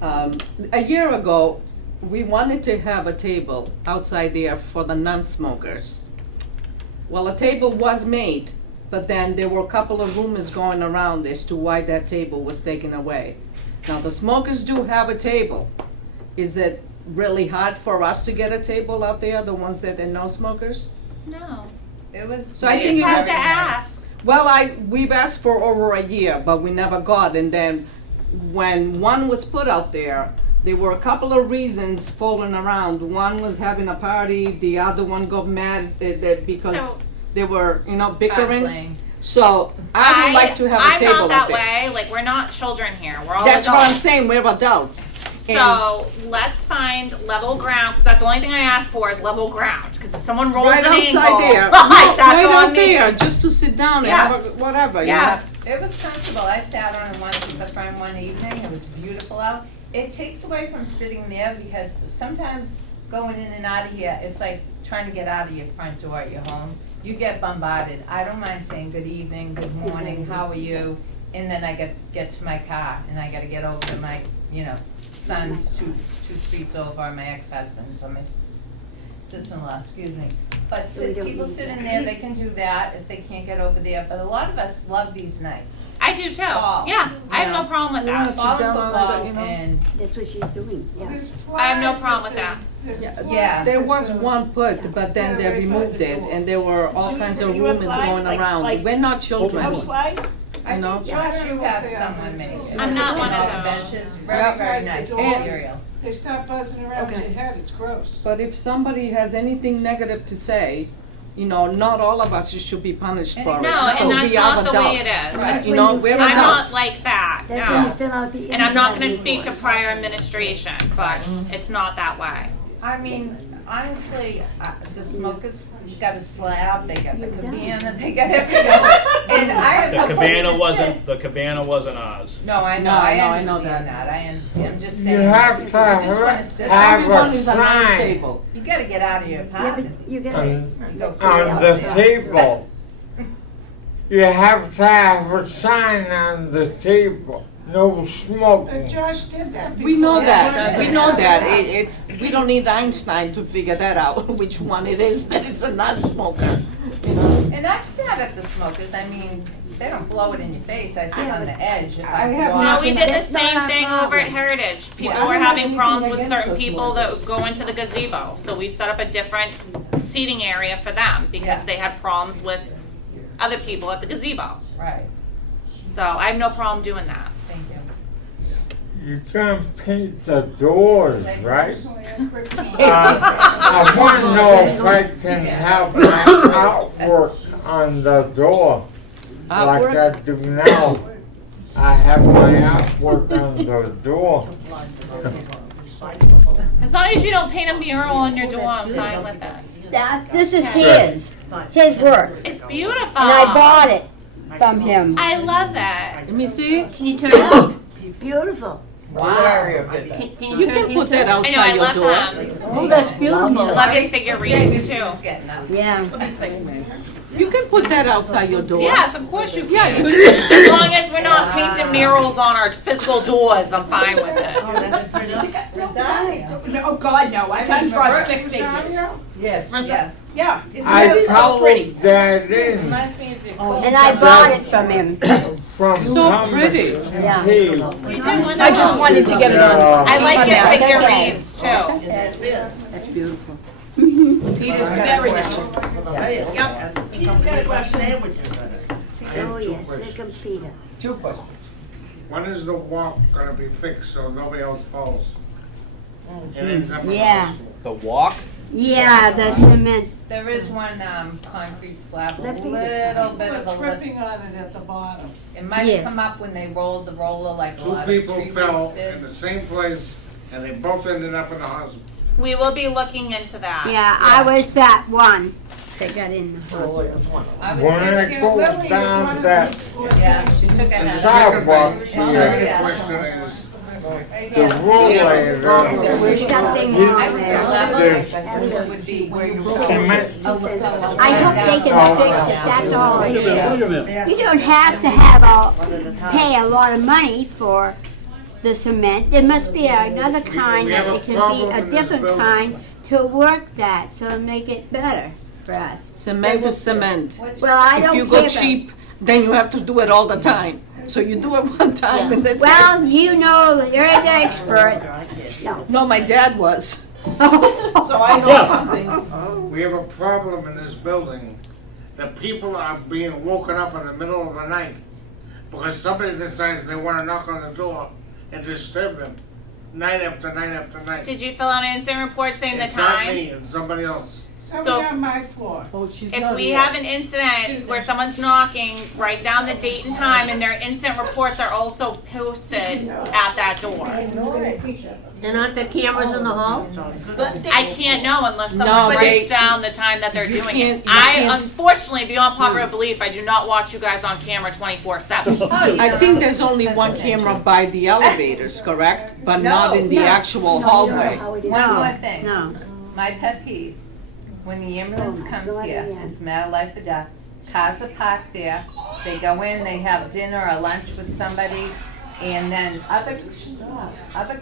A year ago, we wanted to have a table outside there for the non-smokers. Well, a table was made, but then there were a couple of rumors going around as to why that table was taken away. Now, the smokers do have a table. Is it really hard for us to get a table out there, the ones that are no smokers? No. It was. So I You think just you have to very nice. ask. Well, we've asked for over a year, but we never got, and then when one was put out there were a couple of reasons floating around. One was having a party, the other one got mad because So- they were, bickering. Playing. So I would like to have a I'm table not that out there. way. Like, we're not children here. We're all That's what I'm adults. saying, we're adults. So let's find level ground, because that's the only thing I ask for is level ground. Because if someone rolls Right an outside ankle, there. that's right on out me. there, just to sit down and have Yes. a, whatever. Yes. It was comfortable. I sat on it once with a friend one evening. It was beautiful out. It takes away from sitting there because sometimes going in and out of here, it's like trying to get out of your front door at your home. You get bombarded. I don't mind saying good evening, good morning, how are you? And then I get to my car and I gotta get over to my, son's two streets over, my ex-husband's, or my sister-in-law, excuse me. But we don't people need sit that. in there, they can do that if they can't get over there. But a lot of us love these nights. I do too. Ball. Yeah, I have no Yeah. problem with You wanna that. sit Ball down and on football the- and That's what she's doing, yeah. There's I have no flies problem that with that. there's Yeah. flies There that was goes- one put, but then they Yeah, right by removed the it, door. and there were all Do you- kinds of you have rumors flies, going like- around. like- We're not children. House flies? I You know? think Josh, Yeah. you had someone make it. I'm not one of On those. benches. Very, Yeah. very nice And- material. They stop buzzing around Okay. your head, it's gross. But if somebody has anything negative to say, not all of us should be punished for it. No, and because that's we are not the way it adults. is. That's You when know, you we're fill I'm out- not like that. That's when you No. fill out the And I'm not going to inside speak to report. prior administration, but it's not that way. I mean, honestly, the smokers got a slab, they got the You're done. cabana, they got everything. And I The have no place to sit. cabana wasn't ours. No, I know, No, I no, I understand know that. that, I understand, I'm just You saying. have to just wanna have sit. Everyone a is a nice sign table. You gotta get out of your Yeah, but apartment. you these gotta, days. You go on the upstairs. table. You have to have a sign on the table, no smoking. Josh did that before. We know Yeah, that, we know that. We don't need Einstein to figure that out, which one it is that is a non-smoker. And I've sat at the smokers, I mean, they don't blow it in your face, I sit Yeah, on but the edge. If I I have walk- No, we did the That's not same our thing problem. over at Heritage. People Well, I were don't have having anything problems with against certain those people smokers. that go into the gazebo. So we set up a different seating area for them because Yeah. they had problems with other people at the gazebo. Right, So I have no problem doing that. thank you. You can paint the doors, right? Personally, I grip them. I want to know if I can have my artwork on the door like I do now. I have my artwork on the door. As long as you don't paint a mural on your door, I'm fine with that. This is his work, It's beautiful. and I bought it from him. I love that. Let me see. Can you turn it on? Beautiful. Wow. You can put that I know, I outside your love door. them. Oh, that's beautiful. I love your figurines too. Just getting up. Yeah. You can put that outside your door. Yes, of course you Yeah, can. you can. As long as we're not painting murals on our physical doors, I'm fine with it. Rosario. No, God, no, I can't draw stick figures. Yes. Yes. Yeah. I Isn't that so pretty? colored that in Reminds me of your clothes. And I bought it from him. from So Thomas pretty. Yeah. Hill. You do wonderful. I just wanted to get it on. I like your Yeah. figurines too. That's beautiful. Peter's very nice. Yep. He's got my sandwiches in it. Oh, yes, here comes Peter. Two questions. When is the walk gonna be fixed so nobody else falls? And ends up in the Yeah. hospital? The walk? Yeah, the cement. There is one, concrete slab, a Let me- little bit of We're a lift. tripping on it at the bottom. It might Yes. come up when they rolled the roller like a Two lot of people tree fell roots did. in the same place, and they both ended up in the hospital. We will be looking into that. Yeah, I was that one. They got in the hole. Lily was one of them. I would When say it that's, Yeah, goes Lily is one down of that them. yeah, she took it And the as. sidewalk second here, question is, the rollways There's something wrong there. Level would be where you. Cement. I hope they can fix it, that's all it Wait a minute, is. wait a minute. You don't have to pay a lot of money for the cement. There must be another kind we have that a it can problem be a in this different building. kind to work that, so make it better for us. Cement is cement. Well, I If don't you care. go about- cheap, then you have to do it all the time. So you do it one time and that's it. Well, you know, you're the expert. No. No, my dad was, so I know Yeah. something. we have a problem in this building, that people are being woken up in the middle of the night because somebody decides they want to knock on the door and disturb them, night after night after night. Did you fill out an incident report saying the It's not time? me, it's somebody else. Somebody on my floor. Oh, she's If not we here. have an incident where someone's knocking, write down the date and time, and their incident reports are also posted at that door. And aren't there cameras in the hall? I can't know unless No, someone they- writes down the time that they're You doing can't- it. you I, can't- unfortunately, beyond popular belief, I do not watch you guys on camera 24/7. I think there's only one camera by the elevators, correct? But not in the actual hallway. One more thing. No. My pet peeve, when the ambulance comes God, here, yeah. it's matter of life or death. Cars are parked there, they go in, they have dinner or lunch with somebody, and then other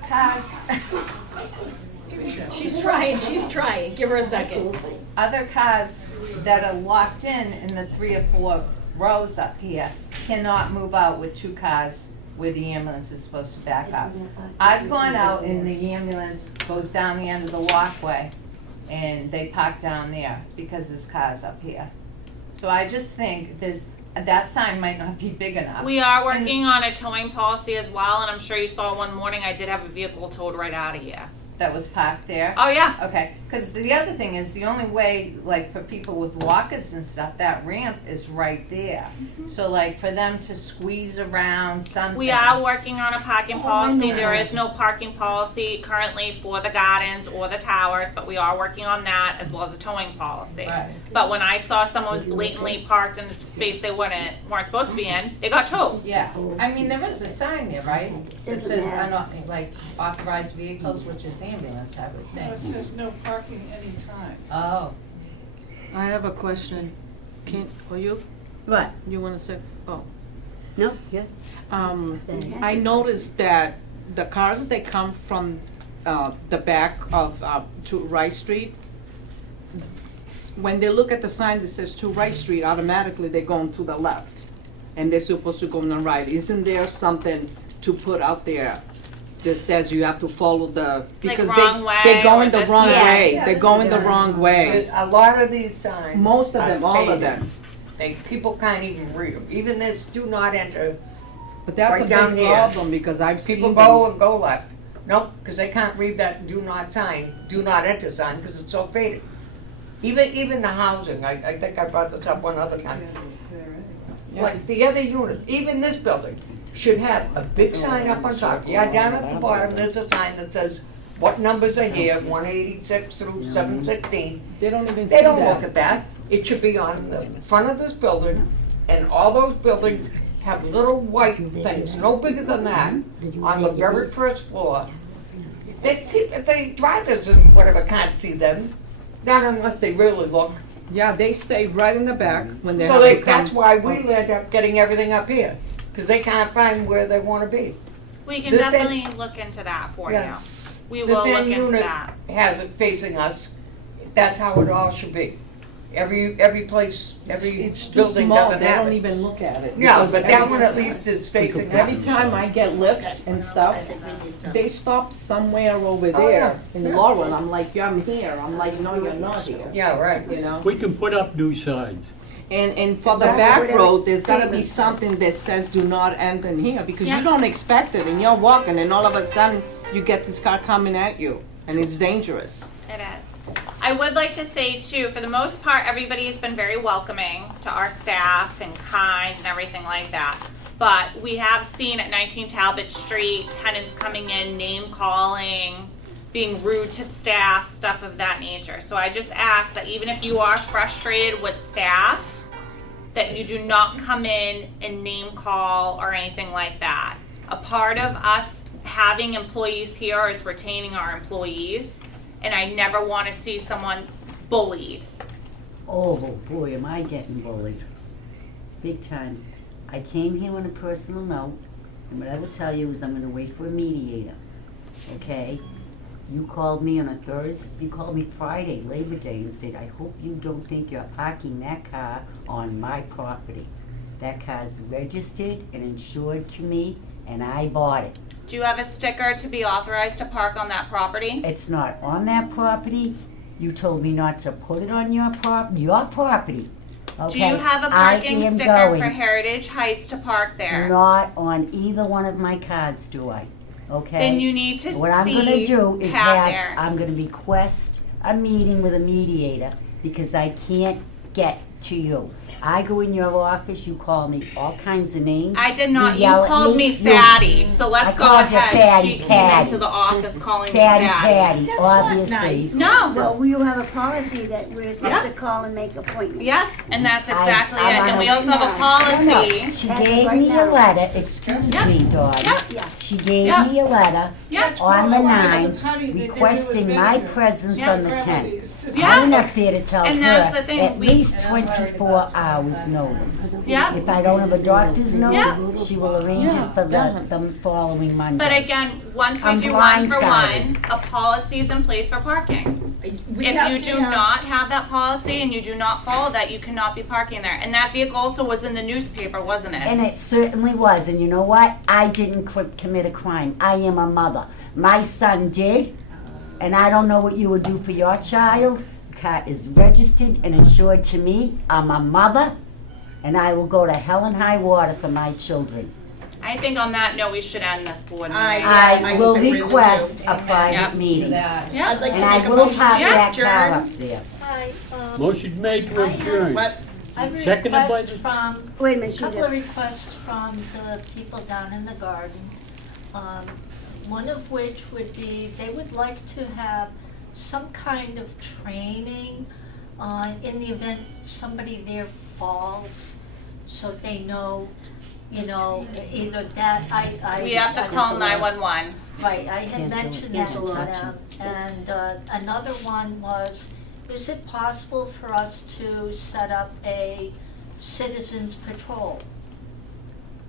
cars, She's trying, give her a second. other cars that are locked in the 3 or 4 rows up here cannot move out with 2 cars where the ambulance is supposed to back up. I've gone out and the ambulance goes down the end of the walkway and they park down there because there's cars up here. So I just think that sign might not be big enough. We are working on a towing policy as well, and I'm sure you saw one morning I did have a vehicle towed right out of here. That was parked there. Oh, yeah. Okay, because the other thing is, the only way, like, for people with walkers and stuff, that ramp is right there. So, like, for them to squeeze around something. We are working on a parking policy. There is no parking policy currently for the gardens or the towers, but we are working on that as well as a towing policy. Right. But when I saw someone was blatantly parked in a space they weren't supposed to be in, they got towed. Yeah, I mean, there is a sign there, right? That says, like, authorized vehicles, which is ambulance, I would No, it think. says no parking anytime. Oh, I have a question. You What? wanna say, oh. No, yeah. I noticed that the cars that come from, the back of, to Rice Street, when they look at the sign that says to Rice Street, automatically they're going to the left. And they're supposed to go on the right. Isn't there something to put out there that says you have to follow the, because wrong way they're going or the this wrong way. way, Yeah, they're this going is the a- wrong way. A lot of these signs. Most of are them, all of faded. them. People can't even read them. Even this do not enter, But that's a Right down big here. problem because I've seen people them. go and go left. Nope, because they can't read that do not sign, do not enter sign, because it's so faded. Even the housing, I think I brought this up one other time. Like the other unit, even this building, should have a big sign up on top. Yeah, down at the bottom, there's a sign that says what numbers are here, 186 through 716. They don't even see They don't look that. at that. It should be on the front of this building, and all those buildings have little white things, no bigger than that, on the very first floor. They drivers and whatever can't see them, not unless they really look. Yeah, they stay right in the back when they So have to come. that's why we end up getting everything up here, because they can't find where they want to be. We can This end- definitely look into that for you. Yeah. We This will look end into unit that. has it facing us. That's how it all should be. Every place, every It's too building small, doesn't they have don't it. even look at it. Yeah, because but that every- one at least is facing Every us. time I get lift and stuff, they stop somewhere over Oh, yeah. there in Laurel. I'm like, yeah, I'm here. I'm like, no, you're not here. Yeah, right. You know? We can put up new signs. And for the back road, there's gotta be something that says do not enter in here because Yeah. you don't expect it and you're walking and all of a sudden you get this car coming at you and it's dangerous. It is. I would like to say too, for the most part, everybody has been very welcoming to our staff and kind and everything like that. But we have seen at 19 Talbot Street, tenants coming in, name calling, being rude to staff, stuff of that nature. So I just ask that even if you are frustrated with staff, that you do not come in and name call or anything like that. A part of us having employees here is retaining our employees, and I never want to see someone bullied. Oh boy, am I getting bullied. Big time. I came here on a personal note, and what I will tell you is I'm gonna wait for a mediator, okay? You called me on a Thursday, you called me Friday, Labor Day, and said, I hope you don't think you're parking that car on my property. That car's registered and insured to me, and I bought it. Do you have a sticker to be authorized to park on that property? It's not on that property. You told me not to put it on your property. Okay? Do you have a I parking am sticker going. for Heritage Heights to park there? Not on either one of my cars, do I? Okay? Then you need to What I'm gonna do is have have, there. I'm gonna request a meeting with a mediator because I can't get to you. I go in your office, you call me all kinds of names. I did not. You yell at called me you- fatty. So let's I go called you ahead. fatty, She came Patty. into the office calling Patty, me fatty. Patty, obviously. No. Well, you have a policy that we're supposed Yeah. to call and make appointments. Yes, and that's I- exactly I'm it. on And we a- also have a No, policy. She That's gave right me a now. letter, excuse Yeah. me, Dawn. Yeah. She gave Yeah. me a letter Yeah. on the Well, 9th Patty, they did it with requesting my vinegar. presence Yeah. on the Grandma 10th. used to Yeah. I went up there to tell And her that's the thing, at we- least 24 hours notice. Yeah. If I don't have a doctor's note, Yeah. she will arrange it for the following Monday. But again, once we I'm do one for blindsided. one, a policy is in place for parking. If you do not have that policy and you do not follow that, you cannot be parking there. And that vehicle also was in the newspaper, wasn't it? And it certainly was, and you know what? I didn't commit a crime. I am a mother. My son did, and I don't know what you would do for your child. The car is registered and insured to me. I'm a mother, and I will go to hell and high water for my children. I think on that note, we should end this board meeting. I will agree with request you. a private Yep. meeting, Yeah. I'd like and to I make a will motion. park Yeah, that car adjourn. up there. Hi, Motion made to adjourn. What? I have a Seconded by request the- from, Wait a a minute, couple of requests from the people down in the garden. One of which would be, they would like to have some kind of training in the event somebody there falls, so they know, you know, either that, We have to call 911. Right, I had Can't do it. mentioned Can't that to touch them, and another one was, is it possible for us to set up a citizens patrol?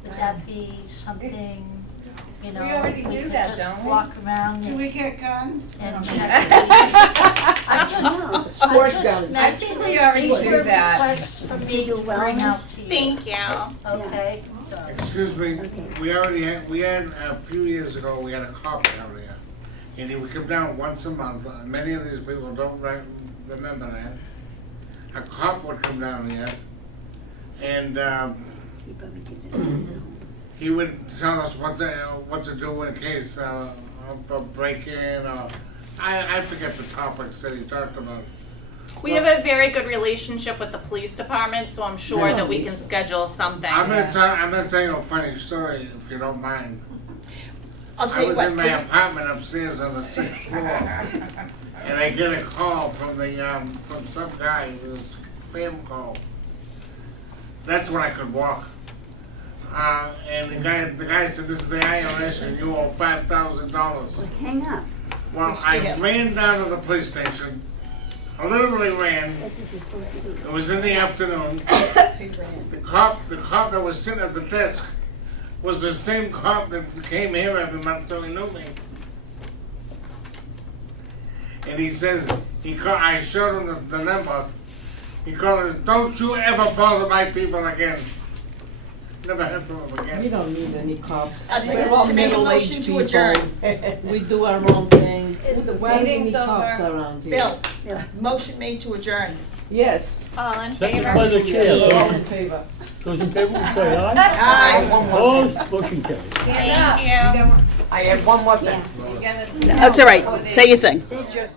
Would that be something, you know? We already do could that, just don't we? walk around Do and we get guns? check. I Sport just guns. I think we already these do were that. requests for me to bring out to you. Thank you. Okay, so. Excuse me, we had a few years ago, we had a cop down there. And he would come down once a month. Many of these people don't remember that. A cop would come down here and he would tell us what to do in case of a break-in or, I forget the topics that he talked about. We have a very good relationship with the police department, so I'm sure that we can schedule something. I'm gonna tell you a funny story if you don't mind. I'll I tell you was what. in my apartment upstairs on the 6th floor, and I get a call from from some guy. It was a spam call. That's when I could walk. And the guy said, "This is the IRS, and you owe $5,000." Hang up. Well, I ran down to the police station. I literally ran. It was in the afternoon. The cop that was sitting at the desk was the same cop that came here every month, so he knew me. And he says, I showed him the number. He called it, "Don't you ever bother my people again." Never heard from him again. We don't need any cops. I'd like We're all to make a middle-aged motion to people. adjourn. We do our own thing. Is the Why do we meeting's need cops over? around here? Bill, motion made to adjourn. Yes. All in Seconded favor? by the chair. All in favor. Those in favor will say aye. Aye. Opposed, motion carries. Thank you. I had one more thing. That's all right. Say your thing. They just